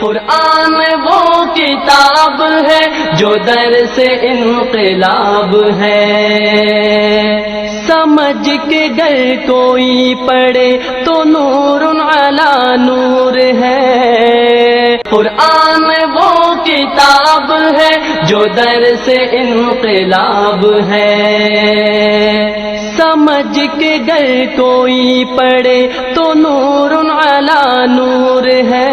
قرآن وہ کتاب ہے جو در سے انقلاب ہے، سمجھ کے گر کوئی پڑھے تو نور علی نور ہے، قرآن وہ کتاب ہے جو در سے انقلاب ہے، سمجھ کے گر کوئی پڑھے تو نور علی نور ہے۔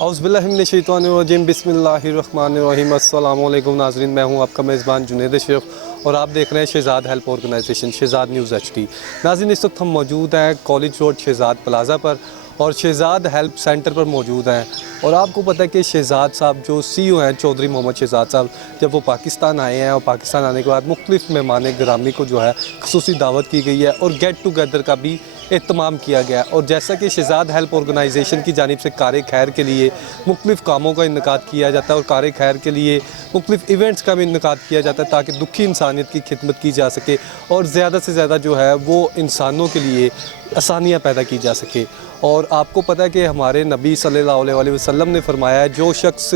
اعوذ باللہ من الشیطان الرجیم، بسم اللہ الرحمن الرحیم۔ السلام علیکم ناظرین، میں ہوں آپ کا میزبان جنید اشرف اور آپ دیکھ رہے ہیں Shahzad help organization Shahzad news HD۔ ناظرین، اس وقت ہم موجود ہیں کالج روڈ شہزاد پلازا پر اور شہزاد ہیلپ سینٹر پر موجود ہیں، اور آپ کو پتہ ہے کہ شہزاد صاحب جو CEO ہیں چودھری محمد شہزاد صاحب، جب وہ پاکستان آئے ہیں اور پاکستان آنے کے بعد مختلف مہمان گرامی کو جو ہے خصوصی دعوت کی گئی ہے اور گیٹ ٹوگیدر کا بھی اہتمام کیا گیا، اور جیسا کہ شہزاد ہیلپ آرگنائزیشن کی جانب سے کار خیر کے لیے مختلف کاموں کا انعقاد کیا جاتا ہے اور کار خیر کے لیے مختلف ایونٹس کا بھی انعقاد کیا جاتا ہے تاکہ دکھی انسانیت کی خدمت کی جا سکے اور زیادہ سے زیادہ جو ہے وہ انسانوں کے لیے آسانیاں پیدا کی جا سکے۔ اور آپ کو پتہ ہے کہ ہمارے نبی صلی اللہ علیہ وسلم نے فرمایا ہے جو شخص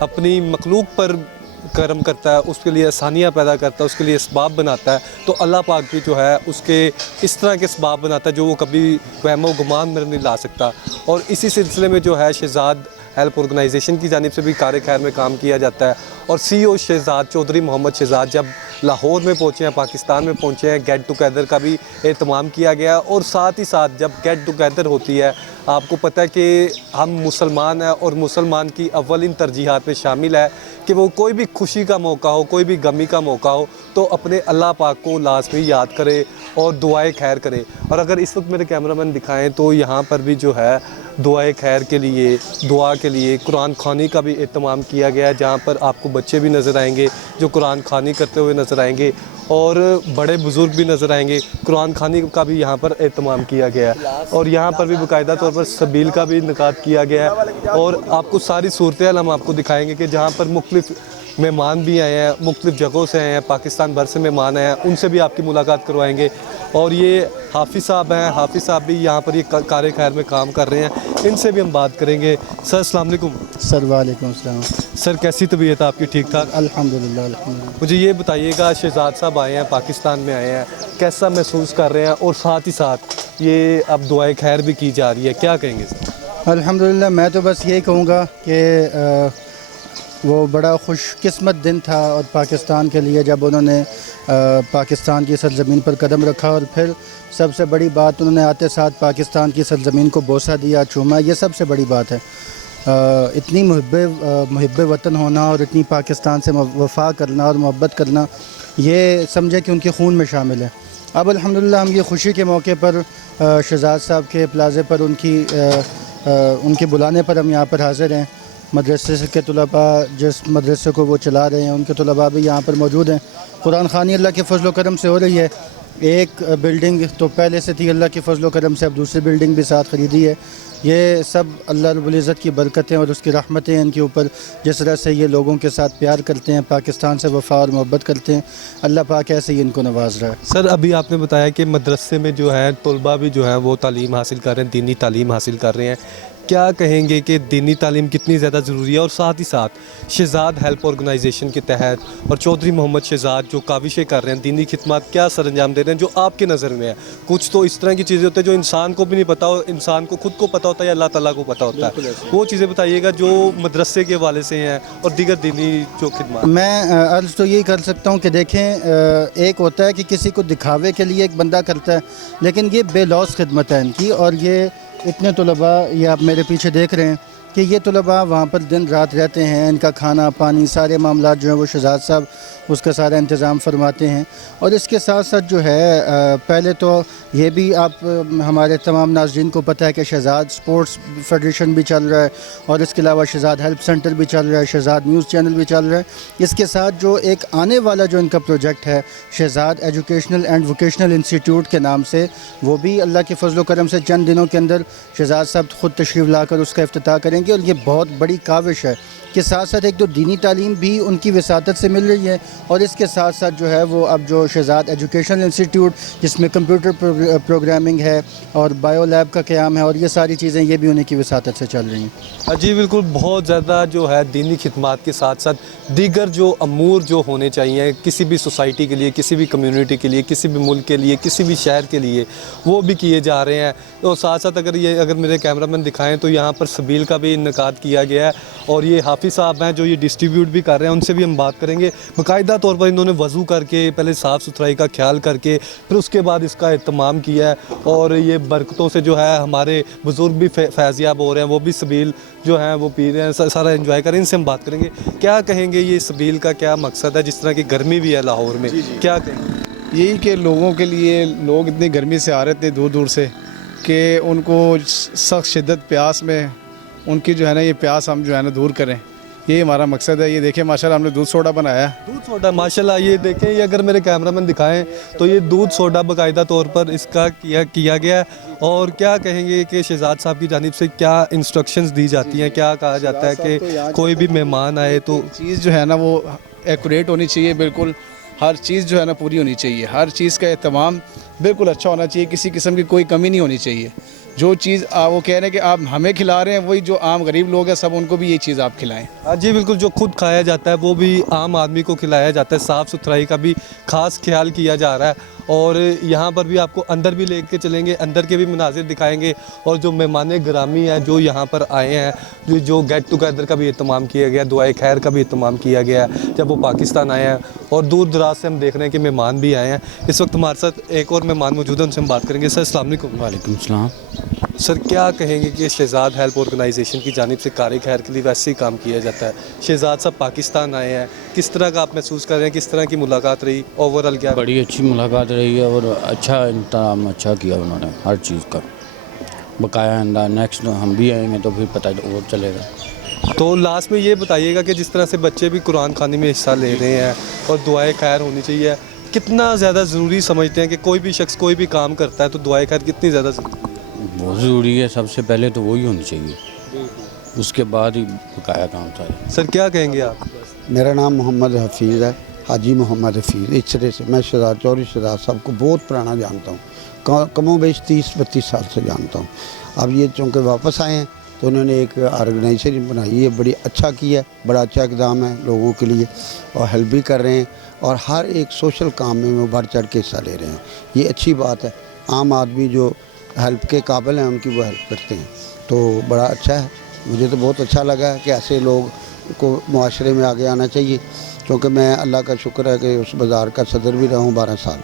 اپنی مخلوق پر کرم کرتا ہے، اس کے لیے آسانیاں پیدا کرتا ہے، اس کے لیے اسباب بناتا ہے، تو اللہ پاک بھی جو ہے اس کے اس طرح کے اسباب بناتا ہے جو وہ کبھی وہم و گمان میں نہیں لا سکتا۔ اور اسی سلسلے میں جو ہے شہزاد ہیلپ آرگنائزیشن کی جانب سے بھی کار خیر میں کام کیا جاتا ہے، اور CEO شہزاد چودھری محمد شہزاد جب لاہور میں پہنچے ہیں، پاکستان میں پہنچے ہیں، گیٹ ٹوگیدر کا بھی اہتمام کیا گیا، اور ساتھ ہی ساتھ جب گیٹ ٹوگیدر ہوتی ہے، آپ کو پتہ ہے کہ ہم مسلمان ہیں اور مسلمان کی اولین ترجیحات میں شامل ہے کہ وہ کوئی بھی خوشی کا موقع ہو، کوئی بھی غمی کا موقع ہو تو اپنے اللہ پاک کو لازمی یاد کرے اور دعائے خیر کرے۔ اور اگر اس وقت میرے کیمرہ مین دکھائیں تو یہاں پر بھی جو ہے دعائے خیر کے لیے، دعا کے لیے قرآن خوانی کا بھی اہتمام کیا گیا ہے، جہاں پر آپ کو بچے بھی نظر آئیں گے جو قرآن خوانی کرتے ہوئے نظر آئیں گے اور بڑے بزرگ بھی نظر آئیں گے۔ قرآن خوانی کا بھی یہاں پر اہتمام کیا گیا ہے، اور یہاں پر بھی باقاعدہ طور پر سبیل کا بھی انعقاد کیا گیا ہے، اور آپ کو ساری صورتحال ہم آپ کو دکھائیں گے کہ جہاں پر مختلف مہمان بھی آئے ہیں، مختلف جگہوں سے آئے ہیں، پاکستان بھر سے مہمان آئے ہیں، ان سے بھی آپ کی ملاقات کروائیں گے۔ اور یہ حافظ صاحب ہیں، حافظ صاحب بھی یہاں پر یہ کار خیر میں کام کر رہے ہیں، ان سے بھی ہم بات کریں گے۔ سر السلام علیکم۔ سر وعلیکم السلام۔ سر کیسی طبیعت ہے آپ کی؟ ٹھیک ٹھاک؟ الحمدللہ الحمدللہ۔ مجھے یہ بتائیے گا، شہزاد صاحب آئے ہیں، پاکستان میں آئے ہیں، کیسا محسوس کر رہے ہیں، اور ساتھ ہی ساتھ یہ اب دعائے خیر بھی کی جا رہی ہے، کیا کہیں گے سر؟ الحمدللہ میں تو بس یہی کہوں گا کہ وہ بڑا خوش قسمت دن تھا اور پاکستان کے لیے جب انہوں نے پاکستان کی سرزمین پر قدم رکھا، اور پھر سب سے بڑی بات انہوں نے آتے ساتھ پاکستان کی سرزمین کو بوسہ دیا، چوما، یہ سب سے بڑی بات ہے۔ اتنی محب وطن ہونا اور اتنی پاکستان سے وفا کرنا اور محبت کرنا، یہ سمجھے کہ ان کے خون میں شامل ہے۔ اب الحمدللہ ہم یہ خوشی کے موقع پر شہزاد صاحب کے پلازے پر ان کے بلانے پر ہم یہاں پر حاضر ہیں۔ مدرسے کے طلباء، جس مدرسے کو وہ چلا رہے ہیں، ان کے طلباء بھی یہاں پر موجود ہیں۔ قرآن خوانی اللہ کے فضل و کرم سے ہو رہی ہے۔ ایک بلڈنگ تو پہلے سے تھی، اللہ کے فضل و کرم سے اب دوسری بلڈنگ بھی ساتھ خریدی ہے۔ یہ سب اللہ رب العزت کی برکتیں اور اس کی رحمتیں ان کے اوپر، جس طرح سے یہ لوگوں کے ساتھ پیار کرتے ہیں، پاکستان سے وفا اور محبت کرتے ہیں، اللہ پاک ایسے ہی ان کو نواز رہا ہے۔ سر ابھی آپ نے بتایا کہ مدرسے میں جو ہے طلباء بھی جو ہیں وہ تعلیم حاصل کر رہے ہیں، دینی تعلیم حاصل کر رہے ہیں، کیا کہیں گے کہ دینی تعلیم کتنی زیادہ ضروری ہے؟ اور ساتھ ہی ساتھ شہزاد ہیلپ آرگنائزیشن کے تحت اور چودھری محمد شہزاد جو کاوشیں کر رہے ہیں، دینی خدمات کیا سر انجام دے رہے ہیں جو آپ کے نظر میں ہے؟ کچھ تو اس طرح کی چیزیں ہوتی ہیں جو انسان کو بھی نہیں پتہ، انسان کو خود کو پتہ ہوتا ہے یا اللہ تعالیٰ کو پتہ ہوتا ہے، وہ چیزیں بتائیے گا جو مدرسے کے حوالے سے ہیں اور دیگر دینی جو خدمات۔ میں عرض تو یہی کر سکتا ہوں کہ دیکھیں، ایک ہوتا ہے کہ کسی کو دکھاوے کے لیے ایک بندہ کرتا ہے، لیکن یہ بے لوث خدمت ہے ان کی، اور یہ اتنے طلباء، یہ آپ میرے پیچھے دیکھ رہے ہیں کہ یہ طلباء وہاں پر دن رات رہتے ہیں، ان کا کھانا پانی سارے معاملات جو ہیں وہ شہزاد صاحب اس کا سارا انتظام فرماتے ہیں۔ اور اس کے ساتھ ساتھ جو ہے پہلے تو یہ بھی آپ ہمارے تمام ناظرین کو پتہ ہے کہ شہزاد سپورٹس فیڈریشن بھی چل رہا ہے، اور اس کے علاوہ شہزاد ہیلپ سینٹر بھی چل رہا ہے، شہزاد نیوز چینل بھی چل رہا ہے۔ اس کے ساتھ جو ایک آنے والا جو ان کا پروجیکٹ ہے Shahzad educational and vocational institute کے نام سے، وہ بھی اللہ کے فضل و کرم سے چند دنوں کے اندر شہزاد صاحب خود تشریف لا کر اس کا افتتاح کریں گے۔ جائیں گے, اور یہ بہت بڑی کاوش ہے کہ ساتھ ساتھ ایک تو دینی تعلیم بھی ان کی وساطت سے مل رہی ہے, اور اس کے ساتھ ساتھ جو ہے وہ اب جو شہزاد ایجوکیشنل انسٹیٹیوٹ جس میں کمپیوٹر پروگرامنگ ہے اور بایو لیب کا قیام ہے, اور یہ ساری چیزیں یہ بھی انہیں کی وساطت سے چل رہی ہیں. جی بالکل, بہت زیادہ جو ہے دینی خدمات کے ساتھ ساتھ دیگر جو امور جو ہونے چاہیے کسی بھی سوسائٹی کے لیے, کسی بھی کمیونٹی کے لیے, کسی بھی ملک کے لیے, کسی بھی شہر کے لیے, وہ بھی کیے جا رہے ہیں. اور ساتھ ساتھ اگر میرے کیمرہ مین دکھائیں تو یہاں پر سبیل کا بھی انعقاد کیا گیا ہے, اور یہ حافظ صاحب ہیں جو یہ ڈسٹریبیوٹ بھی کر رہے ہیں, ان سے بھی ہم بات کریں گے. باقاعدہ طور پر انہوں نے وضو کر کے پہلے صاف ستھرائی کا خیال کر کے پھر اس کے بعد اس کا اہتمام کیا ہے, اور یہ برکتوں سے جو ہے ہمارے بزرگ بھی فیض یاب ہو رہے ہیں, وہ بھی سبیل جو ہیں وہ پی رہے ہیں, سارا انجوائے کریں. ان سے ہم بات کریں گے. کیا کہیں گے یہ سبیل کا کیا مقصد ہے, جس طرح کی گرمی بھی ہے لاہور میں, کیا کہیں گے؟ یہی کہ لوگوں کے لیے, لوگ اتنی گرمی سے آ رہے تھے دور دور سے کہ ان کو سخت شدت پیاس میں ان کی جو ہے نا یہ پیاس ہم جو ہے نا دور کریں, یہی ہمارا مقصد ہے. یہ دیکھیں ماشاءاللہ ہم نے دودھ سوڈا بنایا ہے. دودھ سوڈا ماشاءاللہ, یہ دیکھیں, یہ اگر میرے کیمرہ مین دکھائیں تو یہ دودھ سوڈا باقاعدہ طور پر اس کا کیا گیا ہے. اور کیا کہیں گے کہ شہزاد صاحب کی جانب سے کیا انسٹرکشنز دی جاتی ہیں, کیا کہا جاتا ہے کہ کوئی بھی مہمان آئے تو چیز جو ہے نا وہ ایکوریٹ ہونی چاہیے, بالکل ہر چیز جو ہے نا پوری ہونی چاہیے, ہر چیز کا اہتمام بالکل اچھا ہونا چاہیے, کسی قسم کی کوئی کمی نہیں ہونی چاہیے. جو چیز وہ کہہ رہے ہیں کہ آپ ہمیں کھلا رہے ہیں, وہی جو عام غریب لوگ ہیں سب ان کو بھی یہ چیز آپ کھلائیں. جی بالکل, جو خود کھایا جاتا ہے وہ بھی عام آدمی کو کھلایا جاتا ہے. صاف ستھرائی کا بھی خاص خیال کیا جا رہا ہے, اور یہاں پر بھی آپ کو اندر بھی لے کے چلیں گے, اندر کے بھی مناظر دکھائیں گے, اور جو مہمان گرامی ہیں جو یہاں پر آئے ہیں, جو گیٹ ٹوگیدر کا بھی اہتمام کیا گیا, دعائے خیر کا بھی اہتمام کیا گیا ہے جب وہ پاکستان آئے ہیں, اور دور دراز سے ہم دیکھ رہے ہیں کہ مہمان بھی آئے ہیں. اس وقت ہمارے ساتھ ایک اور مہمان موجود ہے, ان سے ہم بات کریں گے. سر السلام علیکم. وعلیکم السلام. سر کیا کہیں گے کہ شہزاد ہیلپ آرگنائزیشن کی جانب سے کار خیر کے لیے ویسے ہی کام کیا جاتا ہے, شہزاد صاحب پاکستان آئے ہیں, کس طرح کا آپ محسوس کر رہے ہیں, کس طرح کی ملاقات رہی, اوورآل کیا؟ بڑی اچھی ملاقات رہی ہے, اور اچھا انتظام اچھا کیا انہوں نے ہر چیز کا. بقایا انداز نیکسٹ ہم بھی آئیں گے تو پھر پتہ اور چلے گا. تو لاسٹ میں یہ بتائیے گا کہ جس طرح سے بچے بھی قرآن خوانی میں حصہ لے رہے ہیں اور دعائے خیر ہونی چاہیے, کتنا زیادہ ضروری سمجھتے ہیں کہ کوئی بھی شخص کوئی بھی کام کرتا ہے تو دعائے خیر کتنی زیادہ ضروری ہے؟ بہت ضروری ہے, سب سے پہلے تو وہی ہونی چاہیے, اس کے بعد ہی بقایا کام تھا. سر کیا کہیں گے آپ؟ میرا نام محمد حفیظ ہے, حاجی محمد حفیظ. اس طرح سے میں شہزاد چودھری شہزاد صاحب کو بہت پرانا جانتا ہوں, کم و بیش 30-32 سال سے جانتا ہوں. اب یہ چونکہ واپس آئے ہیں تو انہوں نے ایک آرگنائزیشن بنائی ہے, بڑی اچھا کیا ہے, بڑا اچھا اقدام ہے لوگوں کے لیے, اور ہیلپ بھی کر رہے ہیں, اور ہر ایک سوشل کام میں وہ بڑھ چڑھ کے حصہ لے رہے ہیں. یہ اچھی بات ہے. عام آدمی جو ہیلپ کے قابل ہیں ان کی وہ ہیلپ کرتے ہیں, تو بڑا اچھا ہے. مجھے تو بہت اچھا لگا کہ ایسے لوگ کو معاشرے میں آگے آنا چاہیے, کیونکہ میں اللہ کا شکر ہے کہ اس بازار کا صدر بھی رہا ہوں 12 سال,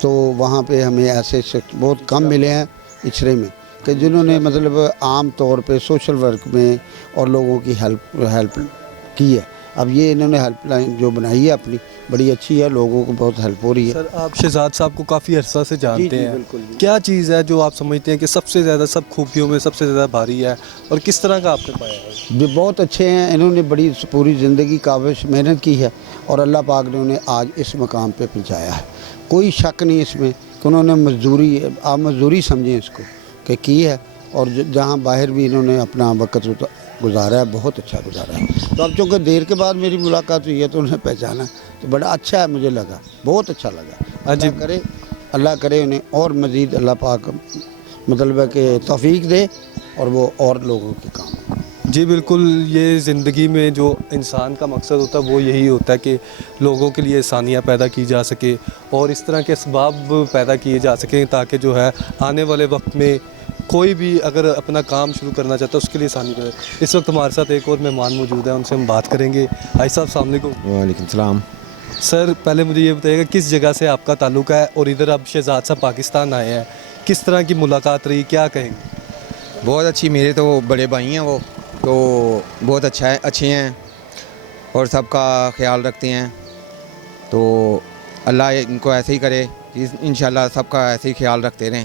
تو وہاں پہ ہمیں ایسے شخص بہت کم ملے ہیں اچھرے میں کہ جنہوں نے مطلب عام طور پہ سوشل ورک میں اور لوگوں کی ہیلپ کی ہے. اب یہ انہوں نے ہیلپ لائن جو بنائی ہے اپنی, بڑی اچھی ہے, لوگوں کو بہت ہیلپ ہو رہی ہے. سر آپ شہزاد صاحب کو کافی عرصہ سے جانتے ہیں, بالکل. کیا چیز ہے جو آپ سمجھتے ہیں کہ سب سے زیادہ سب خوبیوں میں سب سے زیادہ بھاری ہے, اور کس طرح کا آپ نے پایا ہے؟ بھی بہت اچھے ہیں, انہوں نے بڑی پوری زندگی کاوش محنت کی ہے, اور اللہ پاک نے انہیں آج اس مقام پہ پہنچایا ہے. کوئی شک نہیں اس میں کہ انہوں نے مزدوری, آپ مزدوری سمجھیں اس کو کہ کی ہے, اور جہاں باہر بھی انہوں نے اپنا وقت گزارا ہے, بہت اچھا گزارا ہے. تو اب چونکہ دیر کے بعد میری ملاقات ہوئی ہے تو انہیں پہچانا, تو بڑا اچھا ہے, مجھے لگا بہت اچھا لگا. اللہ کرے انہیں اور مزید اللہ پاک مطلب ہے کہ توفیق دے, اور وہ اور لوگوں کے کام. جی بالکل, یہ زندگی میں جو انسان کا مقصد ہوتا ہے وہ یہی ہوتا ہے کہ لوگوں کے لیے آسانیاں پیدا کی جا سکے, اور اس طرح کے اسباب پیدا کیے جا سکیں تاکہ جو ہے آنے والے وقت میں کوئی بھی اگر اپنا کام شروع کرنا چاہتا ہے اس کے لیے آسانی کرے. اس وقت ہمارے ساتھ ایک اور مہمان موجود ہیں, ان سے ہم بات کریں گے. بھائی صاحب السلام علیکم. وعلیکم السلام. سر پہلے مجھے یہ بتائیے گا کس جگہ سے آپ کا تعلق ہے, اور ادھر اب شہزاد صاحب پاکستان آئے ہیں, کس طرح کی ملاقات رہی, کیا کہیں گے؟ بہت اچھی, میرے تو بڑے بھائی ہیں وہ, تو بہت اچھے ہیں اور سب کا خیال رکھتے ہیں, تو اللہ ان کو ایسے ہی کرے, انشاءاللہ سب کا ایسے ہی خیال رکھتے رہیں.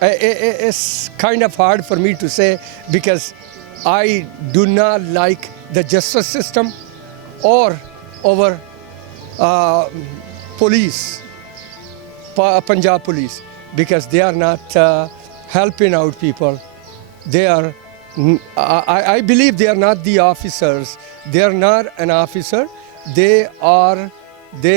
it's kind of hard for me to say because I do not like the justice system or our police, Punjab police, because they are not helping out people. They are, I believe they are not the officers. They are not an officer. They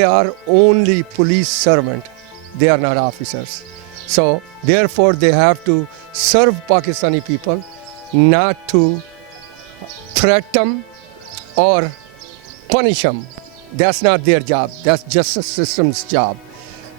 are only police servant. They are not officers. So therefore they have to serve Pakistani people, not to threaten them or punish them. That's not their job. That's justice system's job.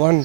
1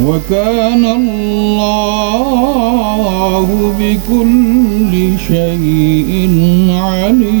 وَكَانَ اللَّهُ بِكُلِّ شَيْءٍ عَلِيمًا.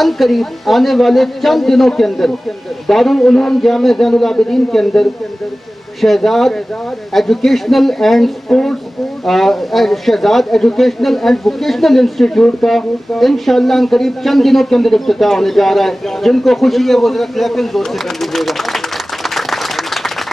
ان قریب آنے والے چند دنوں کے اندر دارالعلوم جامع زین العابدین کے اندر Shahzad educational and sports Shahzad educational and vocational institute کا انشاءاللہ ان قریب چند دنوں کے اندر افتتاح ہونے جا رہا ہے. جن کو خوشی ہے وہ ذرا کلیپنگ زور سے کر دیجیے گا.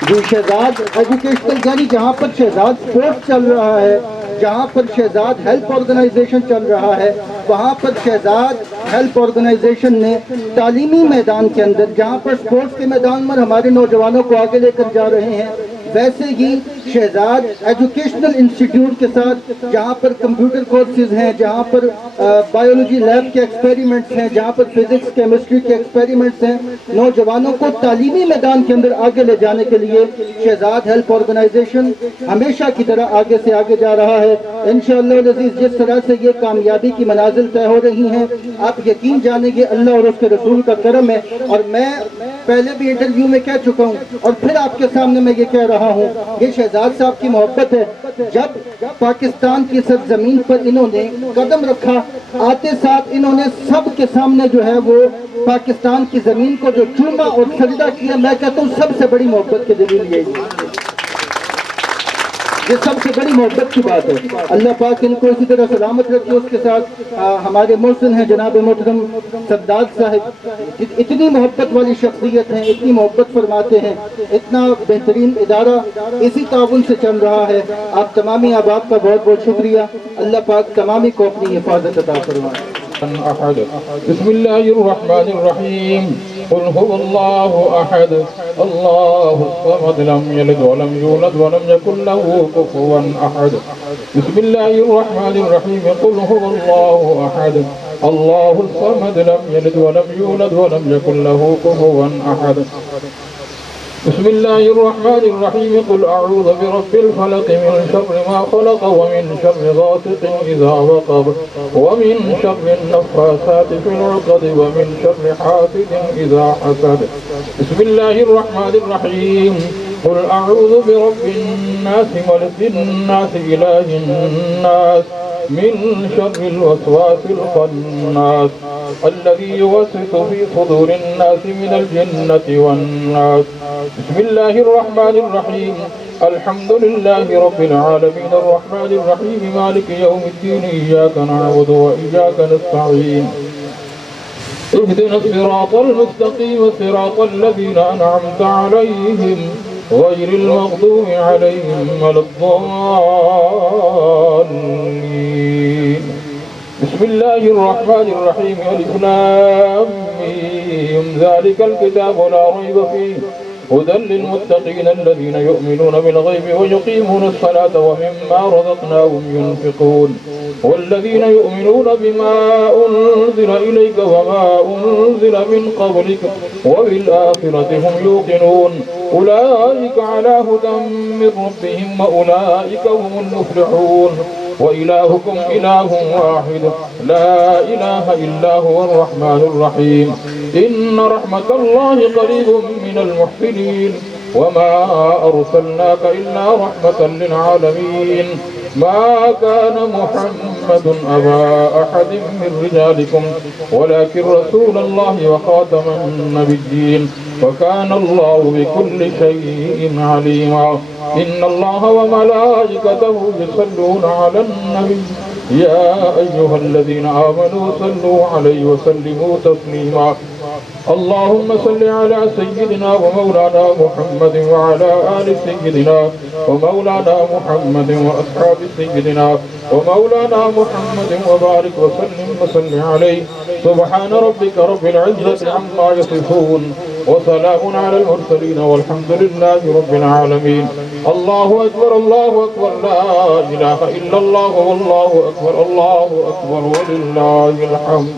جی شہزاد ایجوکیشنل یعنی جہاں پر شہزاد سپورٹس چل رہا ہے, جہاں پر شہزاد ہیلپ آرگنائزیشن چل رہا ہے, وہاں پر شہزاد ہیلپ آرگنائزیشن نے تعلیمی میدان کے اندر جہاں پر سپورٹس کے میدان میں ہمارے نوجوانوں کو آگے لے کر جا رہے ہیں, ویسے ہی شہزاد ایجوکیشنل انسٹیٹیوٹ کے ساتھ جہاں پر کمپیوٹر کورسز ہیں, جہاں پر بایولوجی لیب کے ایکسپیریمنٹس ہیں, جہاں پر فزکس کیمسٹری کے ایکسپیریمنٹس ہیں, نوجوانوں کو تعلیمی میدان کے اندر آگے لے جانے کے لیے شہزاد ہیلپ آرگنائزیشن ہمیشہ کی طرح آگے سے آگے جا رہا ہے. انشاءاللہ العزیز جس طرح سے یہ کامیابی کی منازل طے ہو رہی ہیں, آپ یقین جانیں گے اللہ اور اس کے رسول کا کرم ہے. اور میں پہلے بھی انٹرویو میں کہہ چکا ہوں اور پھر آپ کے سامنے میں یہ کہہ رہا ہوں, یہ شہزاد صاحب کی محبت ہے. جب پاکستان کی سرزمین پر انہوں نے قدم رکھا, آتے ساتھ انہوں نے سب کے سامنے جو ہے وہ پاکستان کی زمین کو جو چوما اور سجدہ کیا, میں کہتا ہوں سب سے بڑی محبت کے دلیل یہ سب سے بڑی محبت کی بات ہے. اللہ پاک ان کو اسی طرح سلامت رکھے. اس کے ساتھ ہمارے محسن ہیں جناب محترم سداد صاحب, اتنی محبت والی شخصیت ہیں, اتنی محبت فرماتے ہیں, اتنا بہترین ادارہ اسی تعاون سے چل رہا ہے. آپ تمامی احباب کا بہت بہت شکریہ. اللہ پاک تمامی کو اپنی حفاظت عطا فرمائے. أحد بسم الله الرحمن الرحيم قل هو الله أحد الله الصمد لم يلد ولم يولد ولم يكن له كفوا أحد بسم الله الرحمن الرحيم قل هو الله أحد الله الصمد لم يلد ولم يولد ولم يكن له كفوا أحد بسم الله الرحمن الرحيم قل أعوذ برب الفلق من شر ما خلق ومن شر غاسق إذا وقب ومن شر النفاثات في العقد ومن شر حاسد إذا حسد بسم الله الرحمن الرحيم قل أعوذ برب الناس ملك الناس إله الناس من شر الوسواس الخناس الذي يوسوس في صدور الناس من الجنة والناس بسم الله الرحمن الرحيم الحمد لله رب العالمين الرحمن الرحيم مالك يوم الدين إياك نعبد وإياك نستعين اهدنا الصراط المستقيم صراط الذين أنعمت عليهم غير المغضوب عليهم ولا الضالين بسم الله الرحمن الرحيم ألف لام ميم ذلك الكتاب لا ريب فيه هدى للمتقين الذين يؤمنون بالغيب ويقيمون الصلاة ومما رزقناهم ينفقون والذين يؤمنون بما أنزل إليك وما أنزل من قبلك وبالآخرة هم يوقنون أولئك على هدى من ربهم وأولئك هم المفلحون وإلهكم إله واحد لا إله إلا هو الرحمن الرحيم إن رحمة الله قريب من المحسنين وما أرسلناك إلا رحمة للعالمين ما كان محمد أبا أحد من رجالكم ولكن رسول الله وخاتم النبيين وكان الله بكل شيء عليما إن الله وملائكته يصلون على النبي يا أيها الذين آمنوا صلوا عليه وسلموا تسليما اللهم صل على سيدنا ومولانا محمد وعلى آل سيدنا ومولانا محمد وأصحاب سيدنا ومولانا محمد وبارك وسلم عليه سبحان ربك رب العزة عما يصفون وسلام على المرسلين والحمد لله رب العالمين الله أكبر لا إله إلا الله والله أكبر ولله الحمد